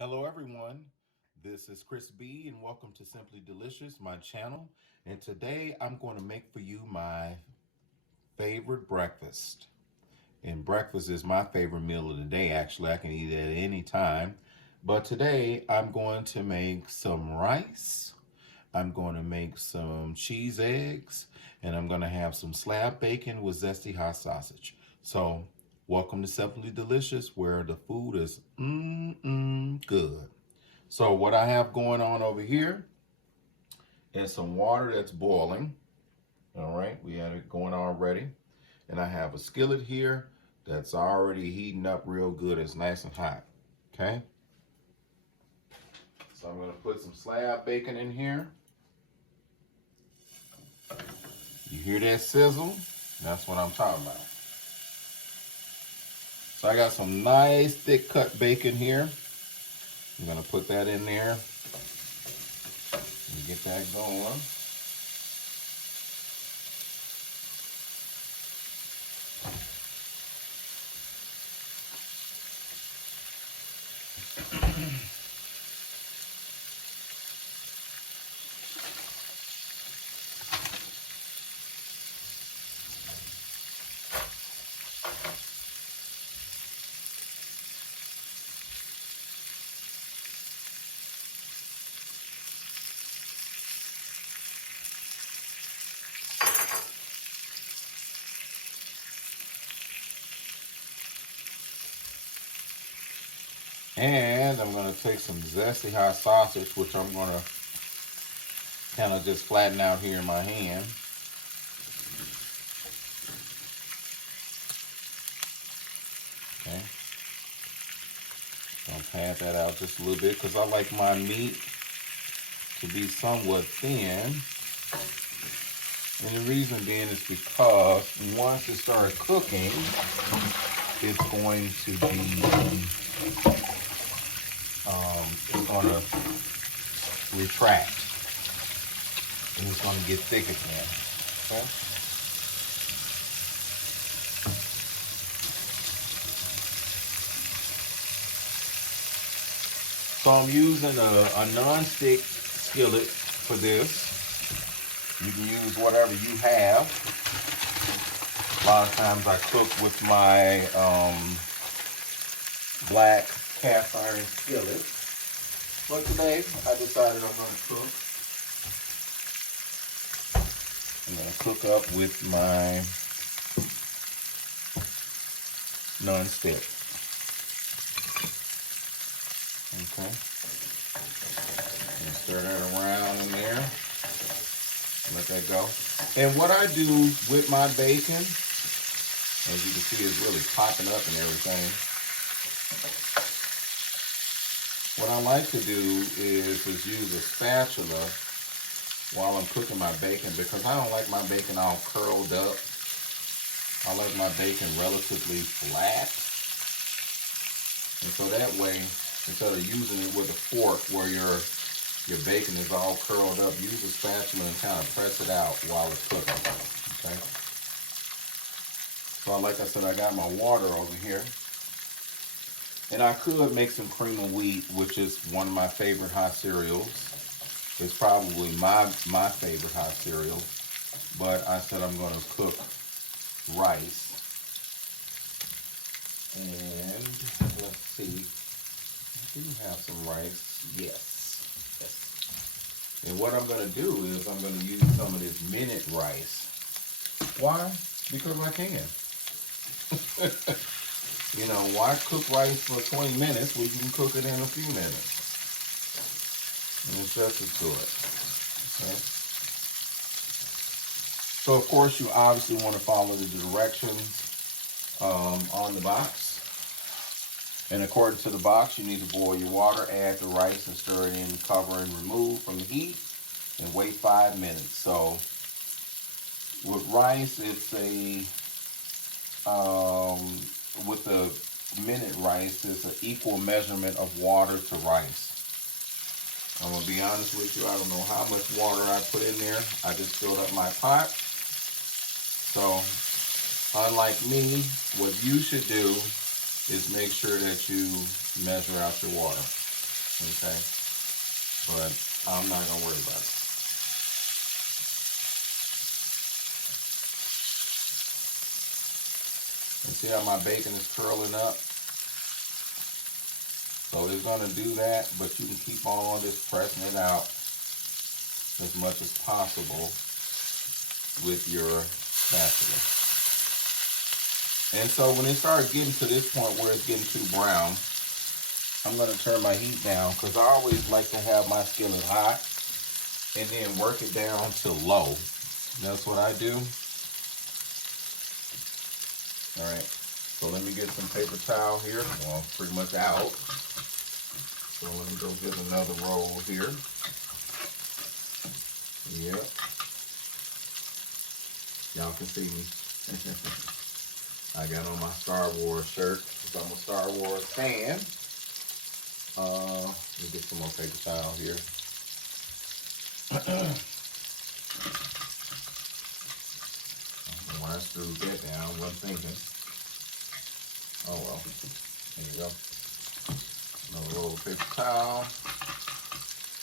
Hello, everyone. This is Chris B, and welcome to Simply Delicious, my channel. And today I'm going to make for you my favorite breakfast. And breakfast is my favorite meal of the day. Actually, I can eat it at any time. But today I'm going to make some rice. I'm going to make some cheese eggs, and I'm going to have some slab bacon with zesty hot sausage. So, welcome to Simply Delicious, where the food is good. So what I have going on over here is some water that's boiling. All right, we have it going already. And I have a skillet here that's already heating up real good. It's nice and hot. Okay. So I'm gonna put some slab bacon in here. You hear that sizzle? That's what I'm talking about. So I got some nice thick cut bacon here. I'm gonna put that in there and get that going. And I'm gonna take some zesty hot sausage, which I'm gonna kind of just flatten out here in my hand. Okay. So I'll pad that out just a little bit because I like my meat to be somewhat thin. And the reason being is because once it starts cooking, it's going to be, it's going to retract. And it's going to get thick again. Okay? So I'm using a non-stick skillet for this. You can use whatever you have. A lot of times I cook with my black cast iron skillet. But today I decided I'm going to cook. I'm going to cook up with my non-stick. Okay. And stir that around in there. Let that go. And what I do with my bacon, as you can see, it's really popping up and everything. What I like to do is use a spatula while I'm cooking my bacon because I don't like my bacon all curled up. I like my bacon relatively flat. And so that way, instead of using it with a fork where your bacon is all curled up, use a spatula and kind of press it out while it's cooking. Okay. So like I said, I got my water over here. And I could make some cream of wheat, which is one of my favorite hot cereals. It's probably my favorite hot cereal. But I said I'm going to cook rice. And let's see. I do have some rice. Yes. And what I'm going to do is I'm going to use some of this minute rice. Why? Because I can. You know, why cook rice for 20 minutes when you can cook it in a few minutes? And it's just as good. Okay. So, of course, you obviously want to follow the directions on the box. And according to the box, you need to boil your water, add the rice, and stir it in, cover and remove from the heat, and wait 5 minutes. So with rice, it's with the minute rice, it's an equal measurement of water to rice. I'm gonna be honest with you, I don't know how much water I put in there. I just filled up my pot. So unlike me, what you should do is make sure that you measure out your water. Okay, but I'm not gonna worry about it. And see how my bacon is curling up? So it's gonna do that, but you can keep on just pressing it out as much as possible with your spatula. And so when it starts getting to this point where it's getting too brown, I'm going to turn my heat down because I always like to have my skillet hot and then work it down to low. That's what I do. All right, so let me get some paper towel here. Well, pretty much out. So let me go get another roll here. Yep. Y'all can see me. I got on my Star Wars shirt because I'm a Star Wars fan. Let me get some more paper towel here. When I screwed that down, I wasn't thinking. Oh well. There you go. Another roll of paper towel.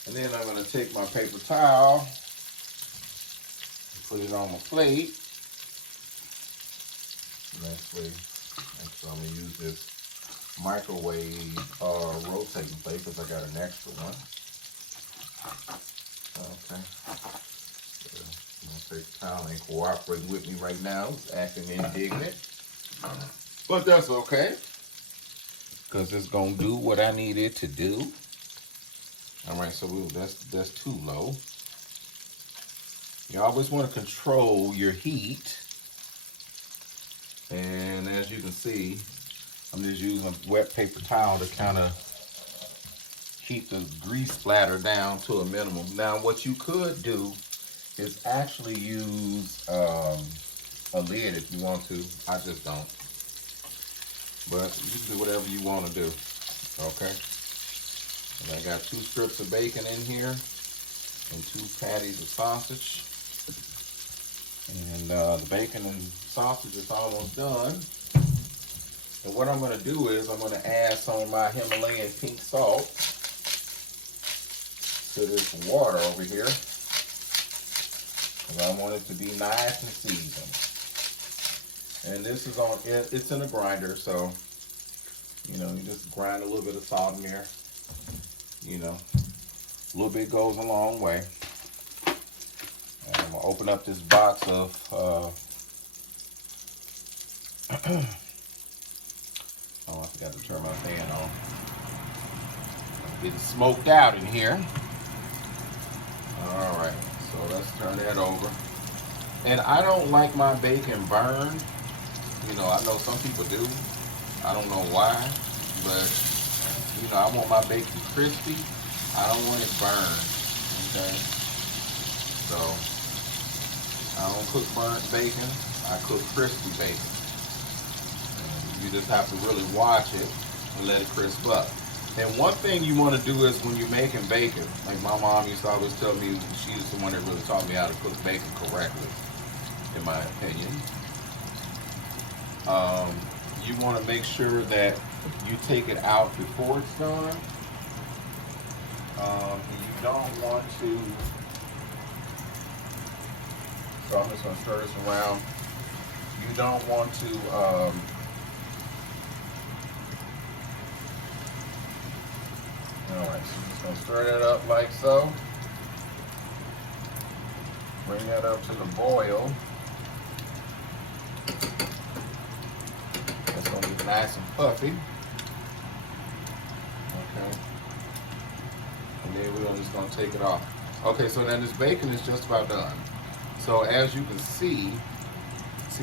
And then I'm going to take my paper towel, put it on my plate. Actually, I'm going to use this microwave rotating plate because I got an extra one. Okay. My paper towel ain't cooperating with me right now. It's acting indignant. But that's okay, because it's going to do what I need it to do. All right, so that's too low. You always want to control your heat. And as you can see, I'm just using a wet paper towel to kind of keep the grease splatter down to a minimum. Now, what you could do is actually use a lid if you want to. I just don't. But you can do whatever you want to do, okay? And I got 2 strips of bacon in here and 2 patties of sausage. And the bacon and sausage is almost done. And what I'm going to do is I'm going to add some of my Himalayan pink salt to this water over here. Because I want it to be nice and seasoned. And this is on, it's in a grinder, so, you know, you just grind a little bit of salt in there. You know, a little bit goes a long way. And I'm going to open up this box of, oh, I forgot to turn my fan on. I'm getting smoked out in here. All right, so let's turn that over. And I don't like my bacon burned. You know, I know some people do. I don't know why, but, you know, I want my bacon crispy. I don't want it burned, okay? So, I don't cook burnt bacon. I cook crispy bacon. And you just have to really watch it and let it crisp up. And one thing you want to do is when you're making bacon, like my mom used to always tell me, she's the one that really taught me how to cook bacon correctly, in my opinion. You want to make sure that you take it out before it's done. You don't want to, so I'm just going to stir this around. You don't want to, alright, so I'm just going to stir that up like so. Bring that up to the boil. It's going to be nice and puffy. Okay. And then we're just going to take it off. Okay, so then this bacon is just about done. So as you can see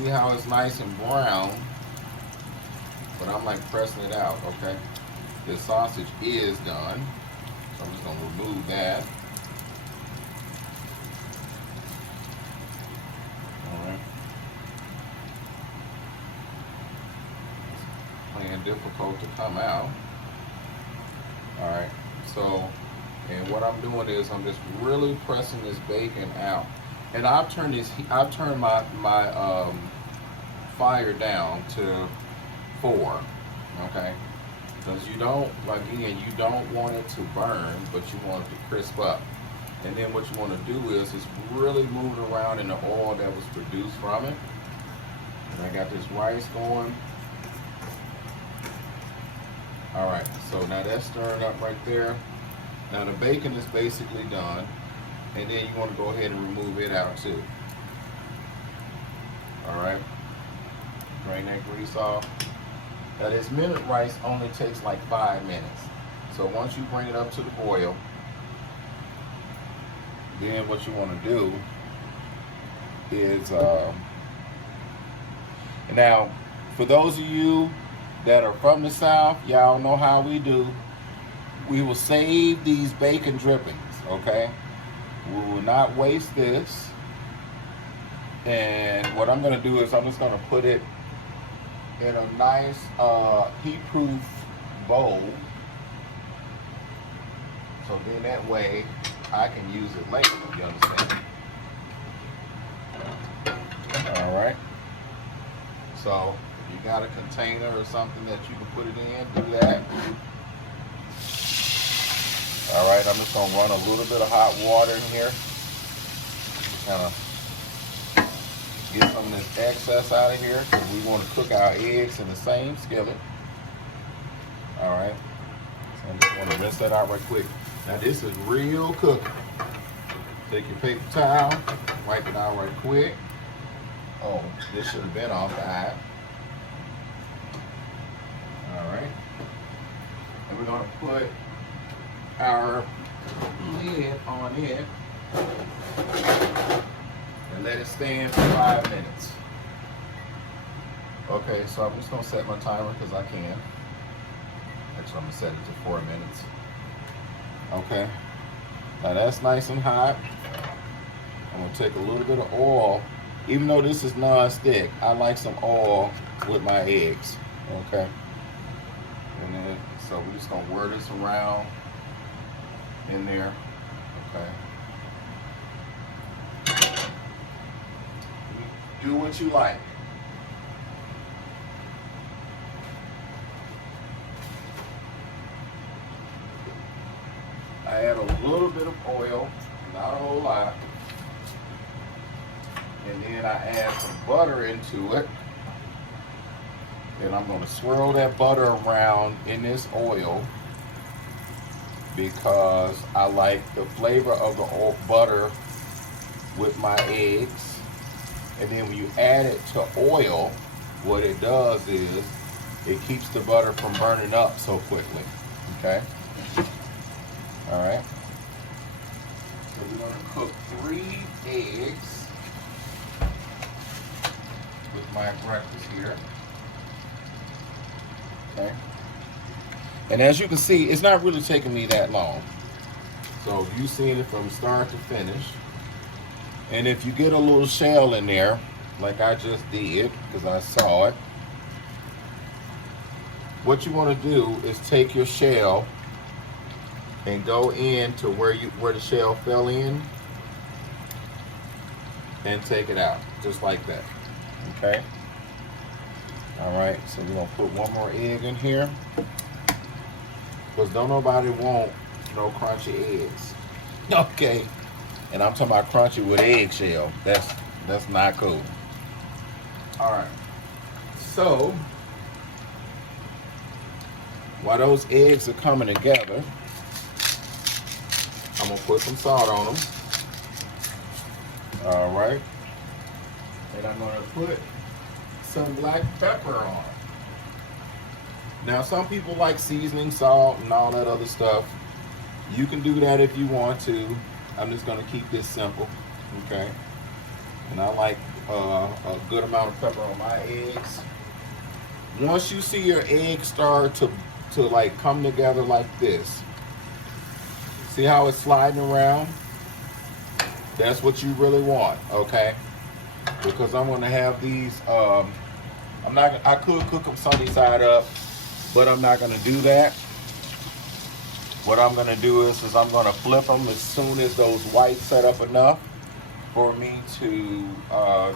how it's nice and brown, but I'm like pressing it out, okay? The sausage is done. So I'm just going to remove that. All right. It's playing difficult to come out. All right, so, and what I'm doing is I'm just really pressing this bacon out. And I've turned my fire down to 4, okay? Because you don't, again, you don't want it to burn, but you want it to crisp up. And then what you want to do is really move it around in the oil that was produced from it. And I got this rice going. All right, so now that's stirring up right there. Now the bacon is basically done. And then you want to go ahead and remove it out too. All right, drain that grease off. Now this minute rice only takes like 5 minutes. So once you bring it up to the boil, then what you want to do is, now for those of you that are from the South, y'all know how we do. We will save these bacon drippings, okay? We will not waste this. And what I'm going to do is I'm just going to put it in a nice heat-proof bowl. So then that way I can use it later, you understand? All right. So if you got a container or something that you can put it in, do that. All right, I'm just gonna run a little bit of hot water in here. Kind of get some of this excess out of here because we want to cook our eggs in the same skillet. All right, so I just want to rinse that out right quick. Now this is real cooking. Take your paper towel, wipe it out right quick. Oh, this should have been off the eye. All right, and we're gonna put our lid on it and let it stand for 5 minutes. Okay, so I'm just gonna set my timer because I can. Actually, I'm gonna set it to 4 minutes. Okay, now that's nice and hot. I'm gonna take a little bit of oil. Even though this is non-stick, I like some oil with my eggs. Okay, and then so we're just gonna whir this around in there. Okay, do what you like. I add a little bit of oil, not a whole lot, and then I add some butter into it. And I'm going to swirl that butter around in this oil because I like the flavor of the butter with my eggs. And then when you add it to oil, what it does is it keeps the butter from burning up so quickly. Okay? All right. So we're going to cook 3 eggs with my breakfast here. Okay. And as you can see, it's not really taking me that long. So you've seen it from start to finish. And if you get a little shell in there, like I just did, because I saw it, what you want to do is take your shell and go into where the shell fell in and take it out, just like that. Okay. All right, so we're gonna put one more egg in here because don't nobody want no crunchy eggs. Okay, and I'm talking about crunchy with eggshell. That's not cool. All right, so while those eggs are coming together, I'm gonna put some salt on them. All right, and I'm gonna put some black pepper on. Now some people like seasoning salt and all that other stuff. You can do that if you want to. I'm just going to keep this simple, okay? And I like a good amount of pepper on my eggs. Once you see your eggs start to like come together like this, see how it's sliding around? That's what you really want, okay? Because I'm going to have these I could cook them sunny side up, but I'm not gonna do that. What I'm gonna do is I'm gonna flip them as soon as those whites set up enough for me to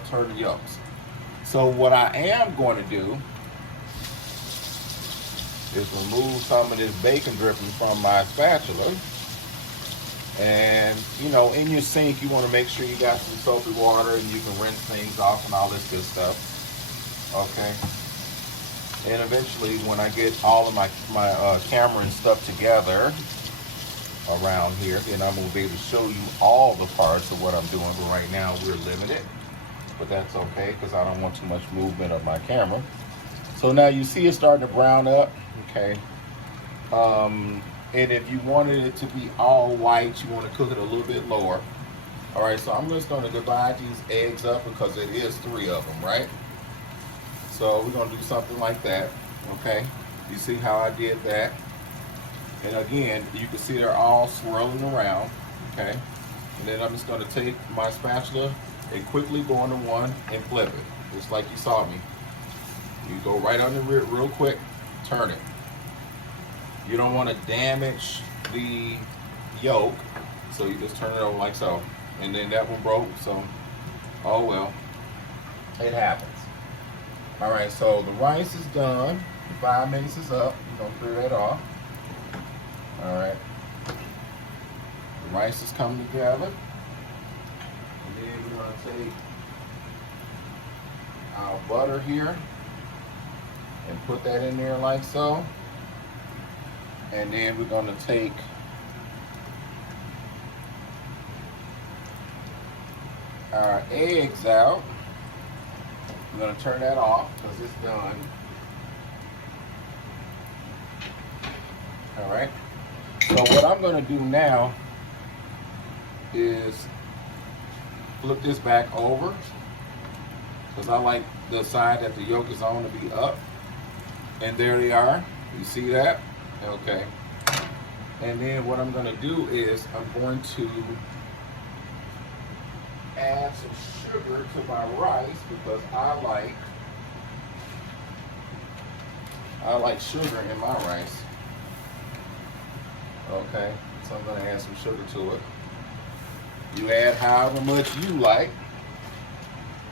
turn the yolks. So what I am going to do is remove some of this bacon dripping from my spatula. And, you know, in your sink, you want to make sure you got some soapy water and you can rinse things off and all this good stuff. Okay. And eventually, when I get all of my camera and stuff together around here, then I'm going to be able to show you all the parts of what I'm doing. But right now, we're limited. But that's okay, because I don't want too much movement of my camera. So now you see it starting to brown up. Okay. And if you wanted it to be all white, you want to cook it a little bit lower. All right, so I'm just going to divide these eggs up because it is 3 of them, right? So we're going to do something like that, okay? You see how I did that? And again, you can see they're all swirling around, okay? And then I'm just going to take my spatula and quickly go into one and flip it, just like you saw me. You go right under it real quick, turn it. You don't want to damage the yolk, so you just turn it over like so. And then that one broke, so oh well, it happens. All right, so the rice is done. 5 minutes is up. We're gonna clear that off. All right, the rice is coming together, and then we're gonna take our butter here and put that in there like so. And then we're going to take our eggs out. We're going to turn that off because it's done. All right. So what I'm going to do now is flip this back over because I like the side that the yolk is on to be up. And there they are. You see that? Okay, and then what I'm going to do is I'm going to add some sugar to my rice because I like sugar in my rice. Okay, so I'm going to add some sugar to it. You add however much you like.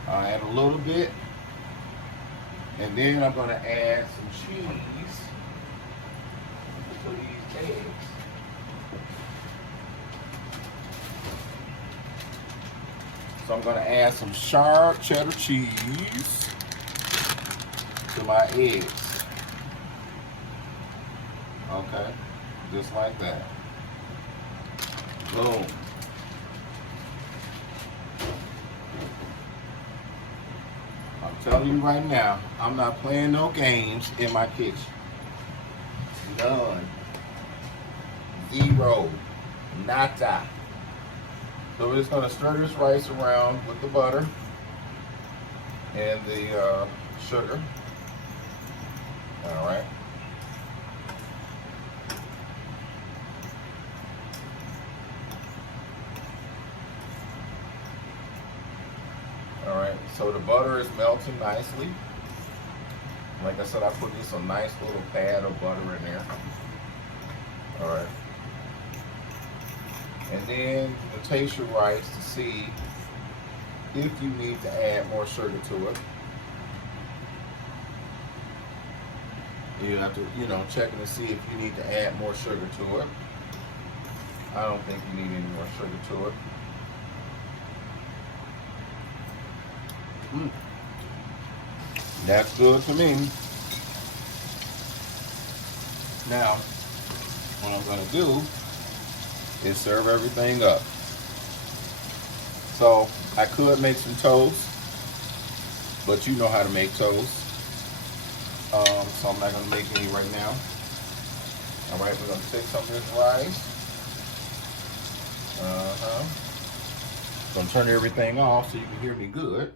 I'll add a little bit, and then I'm going to add some cheese to these eggs. So I'm going to add some sharp cheddar cheese to my eggs. Okay, just like that. Boom. I'm telling you right now, I'm not playing no games in my kitchen. None. Zero. Nada. So we're just going to stir this rice around with the butter and the sugar. All right. All right. So the butter is melting nicely. Like I said, I put this a nice little pad of butter in there. All right. And then you can taste your rice to see if you need to add more sugar to it. You have to, checking to see if you need to add more sugar to it. I don't think you need any more sugar to it. That's good to me. Now, what I'm going to do is serve everything up. So I could make some toast, but you know how to make toast. So I'm not going to make any right now. All right, we're going to take some of this rice. Going to turn everything off so you can hear me good.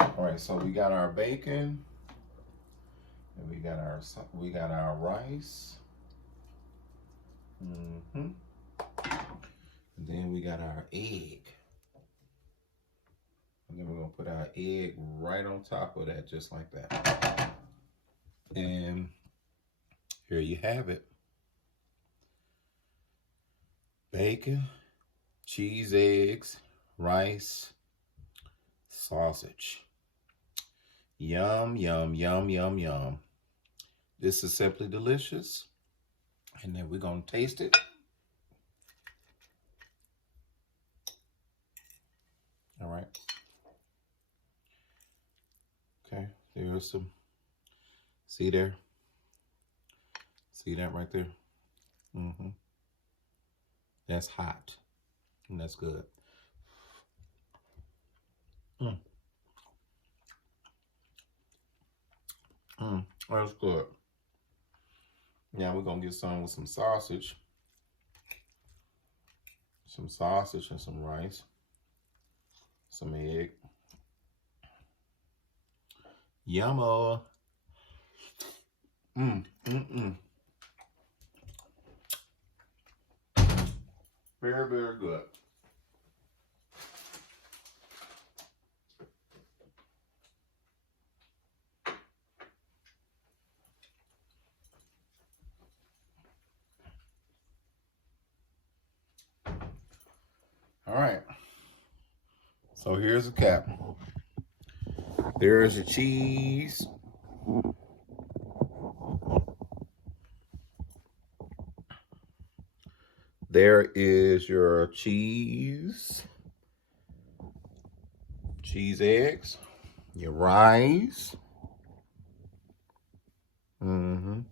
All right, so we got our bacon, and we got our rice. And then we got our egg. And then we're gonna put our egg right on top of that, just like that. And here you have it. Bacon, cheese, eggs, rice, sausage. Yum, yum, yum, yum, yum. This is Simply Delicious. And then we're going to taste it. All right. Okay, there's some, see there? See that right there? Mm-hmm. That's hot, and that's good. That's good. Now we're gonna get some with some sausage. Some sausage and some rice. Some egg. Yummo. Very, very good. All right. So here's the cap. There's your cheese. There is your cheese eggs, your rice, and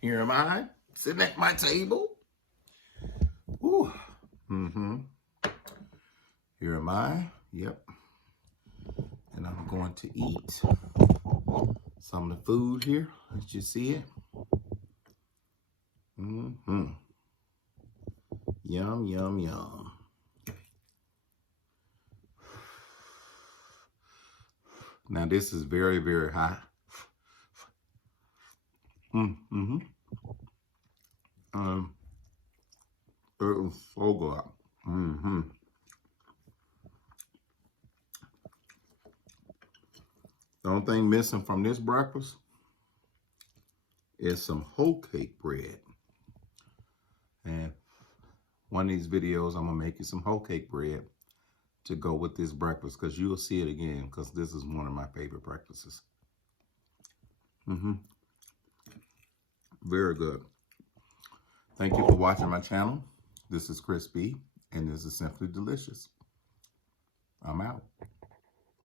here am I sitting at my table. Ooh. Here am I. Yep. And I'm going to eat some of the food here. Let you see it. Yum, yum, yum. Now this is very, very hot. It was so good. The only thing missing from this breakfast is some whole cake bread. And one of these videos, I'm gonna make you some whole cake bread to go with this breakfast, because you'll see it again, because this is one of my favorite breakfasts. Very good. Thank you for watching my channel. This is Chris B, and this is Simply Delicious. I'm out.